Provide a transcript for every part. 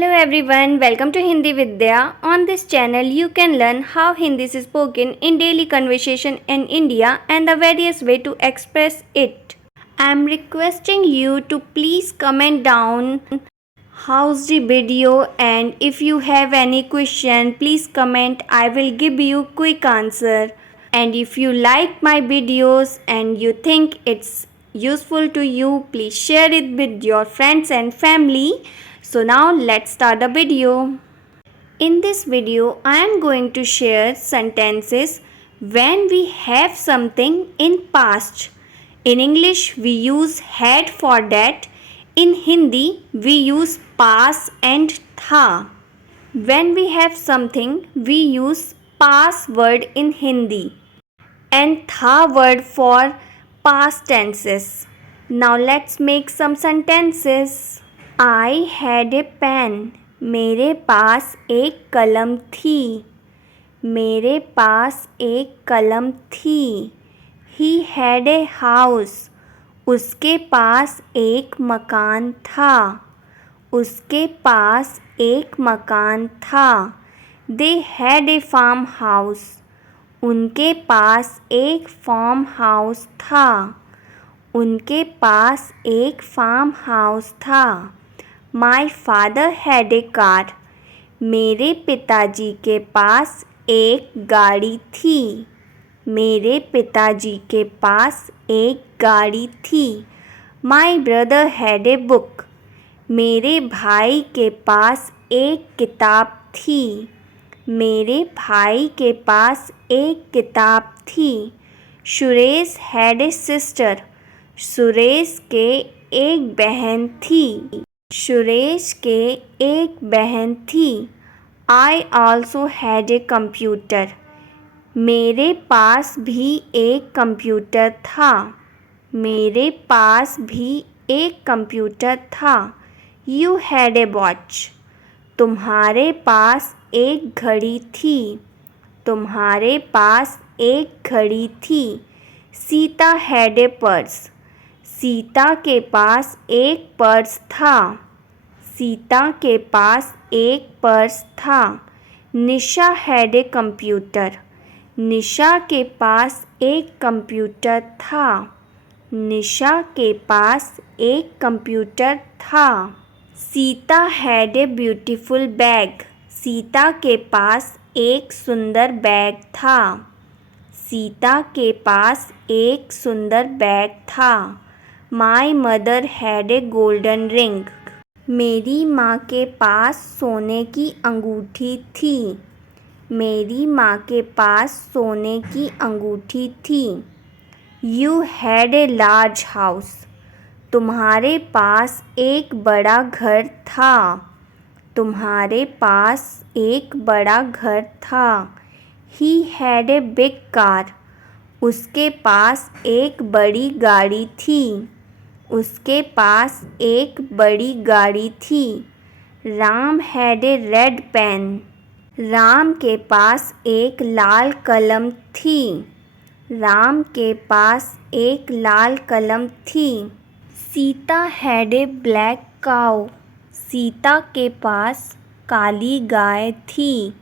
Hello everyone, welcome to Hindi Vidya. On this channel, you can learn how Hindi is spoken in daily conversation in India and the various way to express it. I am requesting you to please comment down how's the video, and if you have any question, please comment. I will give you quick answer. And if you like my videos and you think it's useful to you, please share it with your friends and family. So now let's start the video. In this video, I am going to share sentences when we have something in past. In English, we use had for that. In Hindi, we use pas and tha. When we have something, we use pas word in Hindi and tha word for past tenses. Now let's make some sentences. I had a pen. मेरे पास एक कलम थी. मेरे पास एक कलम थी. He had a house. उसके पास एक मकान था. उसके पास एक मकान था. They had a farmhouse. उनके पास एक फार्म हाउस था. उनके पास एक फार्म हाउस था. My father had a car. मेरे पिताजी के पास एक गाड़ी थी. मेरे पिताजी के पास एक गाड़ी थी. My brother had a book. मेरे भाई के पास एक किताब थी. मेरे भाई के पास एक किताब थी. Suresh had a sister. Suresh के एक बहन थी. सुरेश के एक बहन थी. I also had a computer. मेरे पास भी एक कंप्यूटर था. मेरे पास भी एक कंप्यूटर था. You had a watch. तुम्हारे पास एक घड़ी थी. तुम्हारे पास एक घड़ी थी. Sita had a purse. Sita के पास एक पर्स था. सीता के पास एक पर्स था. निशा had a computer. निशा के पास एक कंप्यूटर था. निशा के पास एक कंप्यूटर था. Sita had a beautiful bag. Sita के पास एक सुंदर बैग था. सीता के पास एक सुंदर बैग था. My mother had a golden ring. मेरी माँ के पास सोने की अंगूठी थी. मेरी माँ के पास सोने की अंगूठी थी. You had a large house. तुम्हारे पास एक बड़ा घर था. तुम्हारे पास एक बड़ा घर था. He had a big car. उसके पास एक बड़ी गाड़ी थी. उसके पास एक बड़ी गाड़ी थी. Ram had a red pen. Ram के पास एक लाल कलम थी. राम के पास एक लाल कलम थी. Sita had a black cow. Sita के पास काली गाय थी.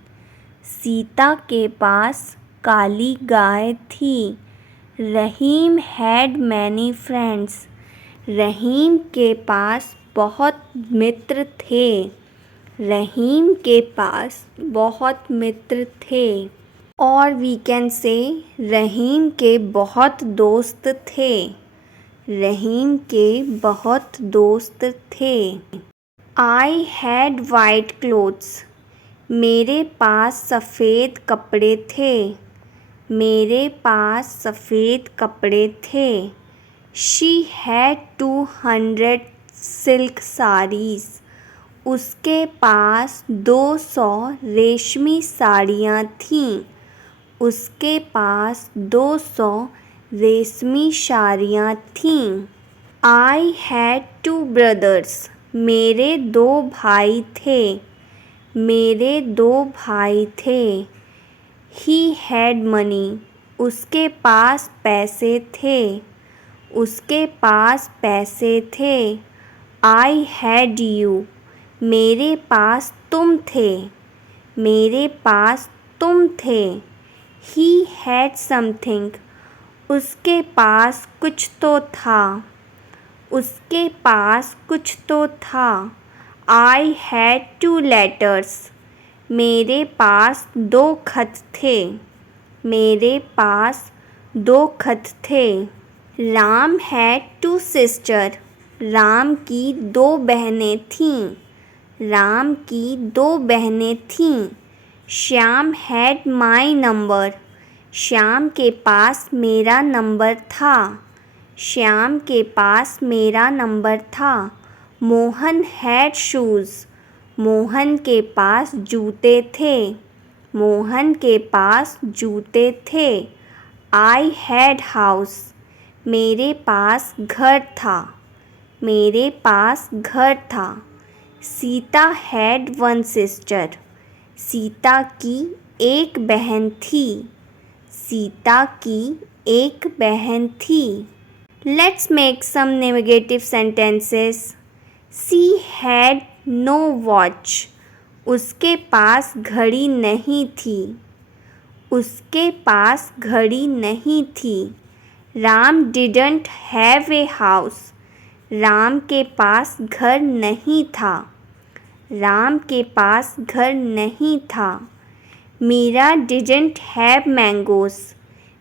सीता के पास काली गाय थी. रहीम had many friends. रहीम के पास बहुत मित्र थे. रहीम के पास बहुत मित्र थे. और वी कैन से रहीम के बहुत दोस्त थे. रहीम के बहुत दोस्त थे. I had white clothes. मेरे पास सफ़ेद कपड़े थे. मेरे पास सफ़ेद कपड़े थे. She had 200 silk sarees. उसके पास 200 रेशमी साड़ियाँ थीं. उसके पास 200 रेशमी साड़ियाँ थीं. I had 2 brothers. मेरे 2 भाई थे. मेरे 2 भाई थे. He had money. उसके पास पैसे थे. उसके पास पैसे थे. I had you. मेरे पास तुम थे, मेरे पास तुम थे। He had something, उसके पास कुछ तो था, उसके पास कुछ तो था। I had 2 letters, मेरे पास 2 खत थे, मेरे पास 2 खत थे। राम had 2 sisters, राम की 2 बहनें थीं, राम की 2 बहनें थीं। Shyam had my number, Shyam के पास मेरा नंबर था, श्याम के पास मेरा नंबर था। मोहन had shoes, मोहन के पास जूते थे, मोहन के पास जूते थे। I had house, मेरे पास घर था, मेरे पास घर था। सीता had 1 sister, सीता की एक बहन थी, सीता की एक बहन थी। Let's make some negative sentences. She had no watch, उसके पास घड़ी नहीं थी, उसके पास घड़ी नहीं थी। Ram didn't have a house, Ram के पास घर नहीं था, राम के पास घर नहीं था। Meera didn't have mangoes,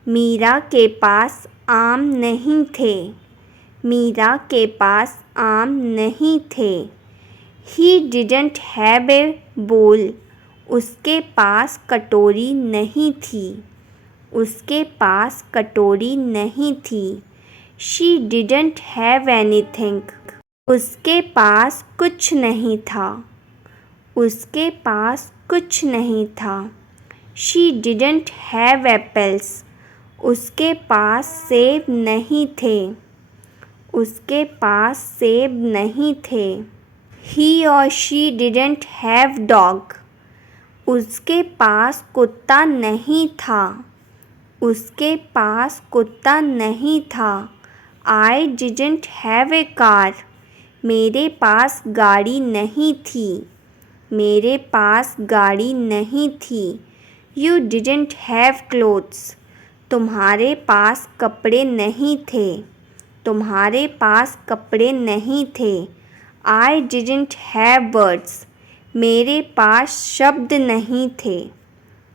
Meera के पास आम नहीं थे, मीरा के पास आम नहीं थे। He didn't have a bowl, उसके पास कटोरी नहीं थी, उसके पास कटोरी नहीं थी। She didn't have anything, उसके पास कुछ नहीं था, उसके पास कुछ नहीं था। She didn't have apples, उसके पास सेब नहीं थे, उसके पास सेब नहीं थे। He or she didn't have dog, उसके पास कुत्ता नहीं था, उसके पास कुत्ता नहीं था। I didn't have a car, मेरे पास गाड़ी नहीं थी, मेरे पास गाड़ी नहीं थी। You didn't have clothes, तुम्हारे पास कपड़े नहीं थे, तुम्हारे पास कपड़े नहीं थे। I didn't have words, मेरे पास शब्द नहीं थे,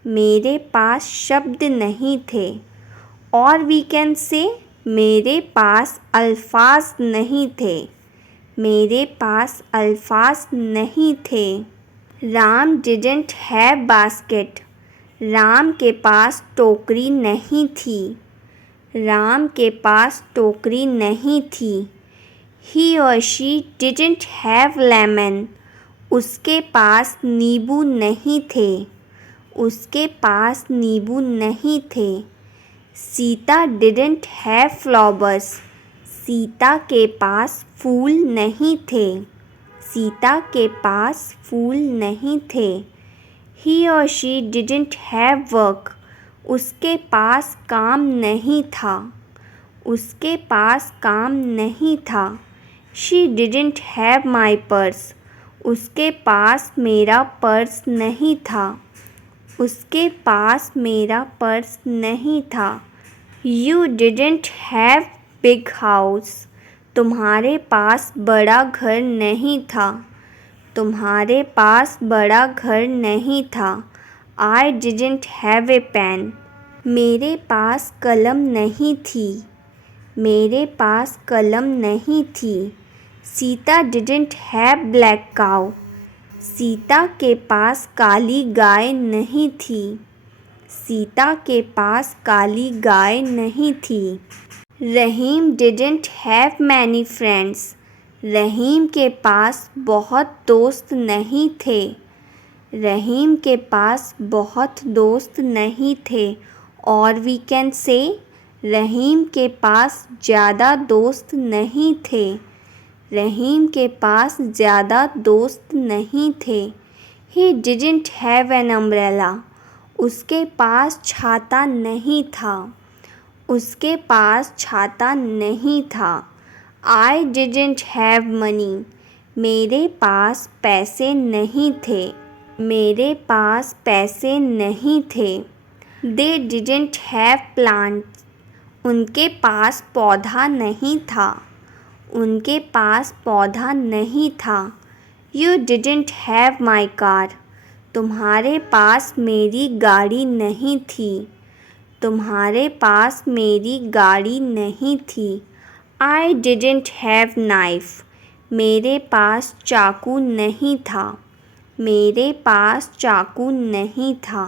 मेरे पास शब्द नहीं थे। और वी कैन से मेरे पास अल्फाज नहीं थे, मेरे पास अल्फाज नहीं थे। Ram didn't have basket, Ram के पास टोकरी नहीं थी, राम के पास टोकरी नहीं थी। He or she didn't have lemon, उसके पास नींबू नहीं थे, उसके पास नींबू नहीं थे। Sita didn't have flowers, Sita के पास फूल नहीं थे, सीता के पास फूल नहीं थे। He or she didn't have work, उसके पास काम नहीं था, उसके पास काम नहीं था। She didn't have my purse, उसके पास मेरा पर्स नहीं था, उसके पास मेरा पर्स नहीं था। You didn't have big house, तुम्हारे पास बड़ा घर नहीं था, तुम्हारे पास बड़ा घर नहीं था। I didn't have a pen, मेरे पास कलम नहीं थी, मेरे पास कलम नहीं थी। Sita didn't have black cow, Sita के पास काली गाय नहीं थी, सीता के पास काली गाय नहीं थी। रहीम didn't have many friends, रहीम के पास बहुत दोस्त नहीं थे, रहीम के पास बहुत दोस्त नहीं थे। और वी कैन से रहीम के पास ज़्यादा दोस्त नहीं थे, रहीम के पास ज़्यादा दोस्त नहीं थे। He didn't have an umbrella, उसके पास छाता नहीं था, उसके पास छाता नहीं था। I didn't have money, मेरे पास पैसे नहीं थे। मेरे पास पैसे नहीं थे। They didn't have plants. उनके पास पौधा नहीं था। उनके पास पौधा नहीं था। You didn't have my car. तुम्हारे पास मेरी गाड़ी नहीं थी। तुम्हारे पास मेरी गाड़ी नहीं थी। I didn't have knife. मेरे पास चाकू नहीं था। मेरे पास चाकू नहीं था।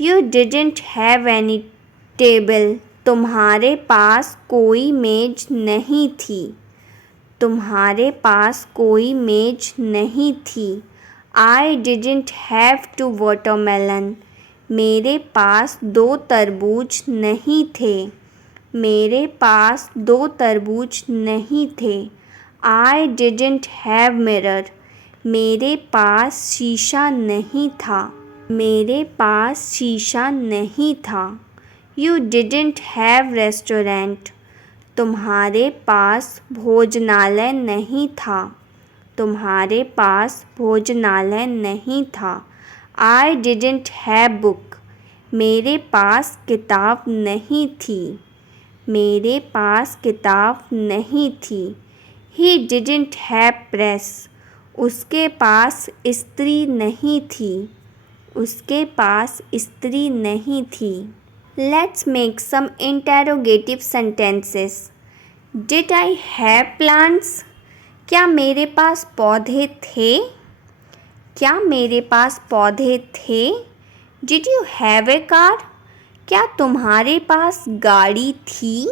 You didn't have any table. तुम्हारे पास कोई मेज नहीं थी। तुम्हारे पास कोई मेज नहीं थी। I didn't have two watermelon. मेरे पास 2 तरबूज नहीं थे। मेरे पास 2 तरबूज नहीं थे। I didn't have mirror. मेरे पास शीशा नहीं था। मेरे पास शीशा नहीं था। You didn't have restaurant. तुम्हारे पास भोजनालय नहीं था। तुम्हारे पास भोजनालय नहीं था। I didn't have book. मेरे पास किताब नहीं थी। मेरे पास किताब नहीं थी। He didn't have press. उसके पास इस्त्री नहीं थी। उसके पास इस्त्री नहीं थी। Let's make some interrogative sentences. Did I have plants? क्या मेरे पास पौधे थे? क्या मेरे पास पौधे थे? Did you have a car? क्या तुम्हारे पास गाड़ी थी?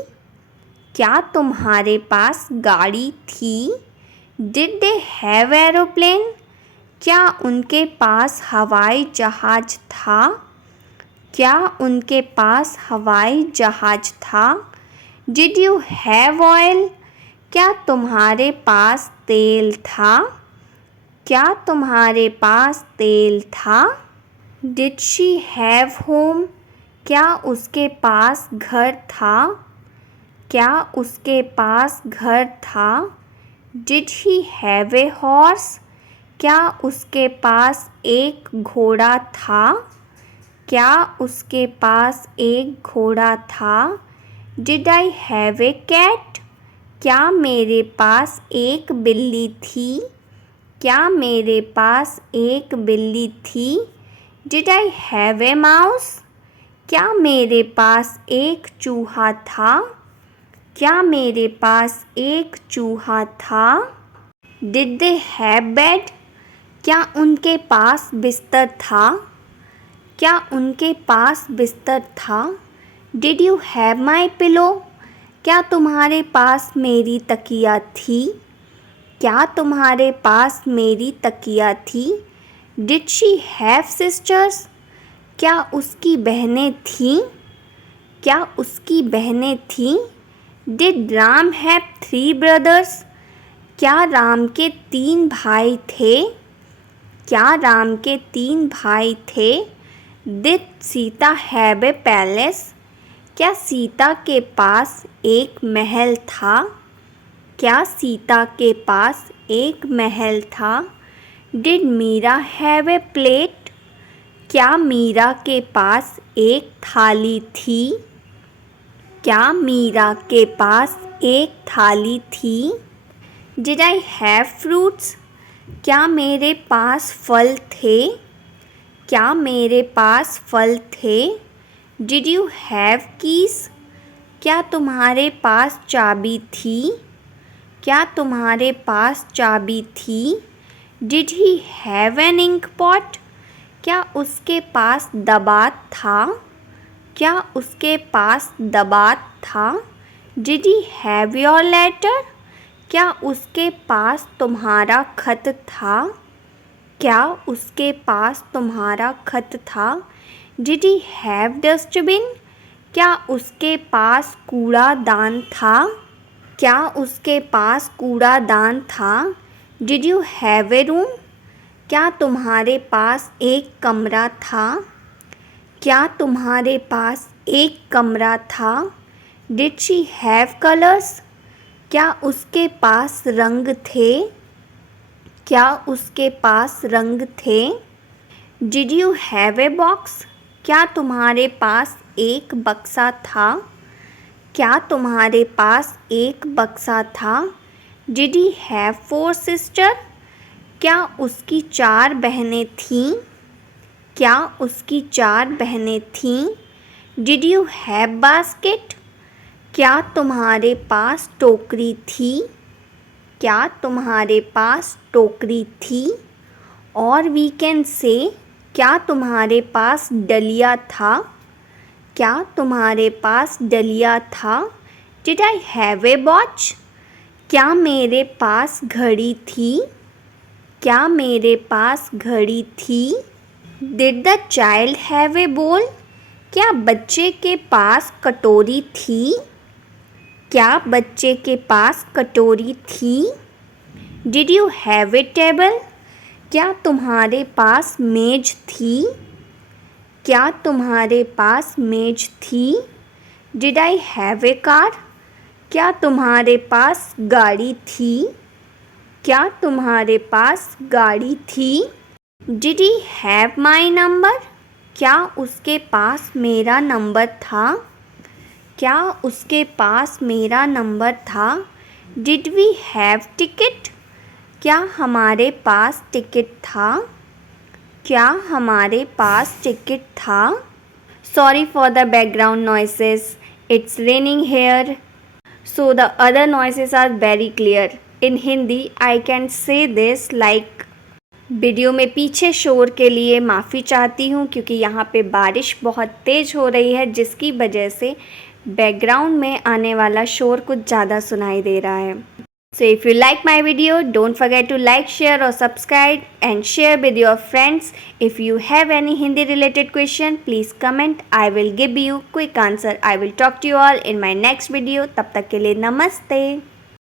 क्या तुम्हारे पास गाड़ी थी? Did they have aeroplane? क्या उनके पास हवाई जहाज था? क्या उनके पास हवाई जहाज था? Did you have oil? क्या तुम्हारे पास तेल था? क्या तुम्हारे पास तेल था? Did she have home? क्या उसके पास घर था? क्या उसके पास घर था? Did he have a horse? क्या उसके पास एक घोड़ा था? क्या उसके पास एक घोड़ा था? Did I have a cat? क्या मेरे पास एक बिल्ली थी? क्या मेरे पास एक बिल्ली थी? Did I have a mouse? क्या मेरे पास एक चूहा था? क्या मेरे पास एक चूहा था? Did they have bed? क्या उनके पास बिस्तर था? क्या उनके पास बिस्तर था? Did you have my pillow? क्या तुम्हारे पास मेरी तकिया थी? क्या तुम्हारे पास मेरी तकिया थी? Did she have sisters? क्या उसकी बहनें थीं? क्या उसकी बहनें थीं? Did Ram have 3 brothers? क्या राम के 3 भाई थे? क्या राम के 3 भाई थे? Did Sita have a palace? क्या सीता के पास एक महल था? क्या सीता के पास एक महल था? Did Meera have a plate? क्या मीरा के पास एक थाली थी? क्या मीरा के पास एक थाली थी? Did I have fruits? क्या मेरे पास फल थे? क्या मेरे पास फल थे? Did you have keys? क्या तुम्हारे पास चाबी थी? क्या तुम्हारे पास चाबी थी? Did he have an ink pot? क्या उसके पास दबात था? क्या उसके पास दबात था? Did he have your letter? क्या उसके पास तुम्हारा खत था? क्या उसके पास तुम्हारा खत था? Did he have dustbin? क्या उसके पास कूड़ादान था? क्या उसके पास कूड़ादान था? Did you have a room? क्या तुम्हारे पास एक कमरा था? क्या तुम्हारे पास एक कमरा था? Did she have colors? क्या उसके पास रंग थे? क्या उसके पास रंग थे? Did you have a box? क्या तुम्हारे पास एक बक्सा था? क्या तुम्हारे पास एक बक्सा था? Did he have 4 sister? क्या उसकी 4 बहनें थीं? क्या उसकी 4 बहनें थीं? Did you have basket? क्या तुम्हारे पास टोकरी थी? क्या तुम्हारे पास टोकरी थी? और वी कैन से क्या तुम्हारे पास डलिया था? क्या तुम्हारे पास डलिया था? Did I have a watch? क्या मेरे पास घड़ी थी? क्या मेरे पास घड़ी थी? Did the child have a बोल? क्या बच्चे के पास कटोरी थी? क्या बच्चे के पास कटोरी थी? Did you have a table? क्या तुम्हारे पास मेज थी? क्या तुम्हारे पास मेज थी? Did I have a car? क्या तुम्हारे पास गाड़ी थी? क्या तुम्हारे पास गाड़ी थी? Did he have my number? क्या उसके पास मेरा नंबर था? क्या उसके पास मेरा नंबर था? Did we have ticket? क्या हमारे पास टिकट था? क्या हमारे पास टिकट था? Sorry for the background noises. It's raining here, so the other noises are very clear. In Hindi, I can say this like video में पीछे शोर के लिए माफ़ी चाहती हूँ क्योंकि यहाँ पे बारिश बहुत तेज़ हो रही है जिसकी वजह से बैकग्राउंड में आने वाला शोर कुछ ज़्यादा सुनाई दे रहा है. So if you like my video, don't forget to like, share or subscribe and share with your friends. If you have any Hindi related question, please comment. I will give you quick answer. I will talk to you all in my next video. तब तक के लिए नमस्ते.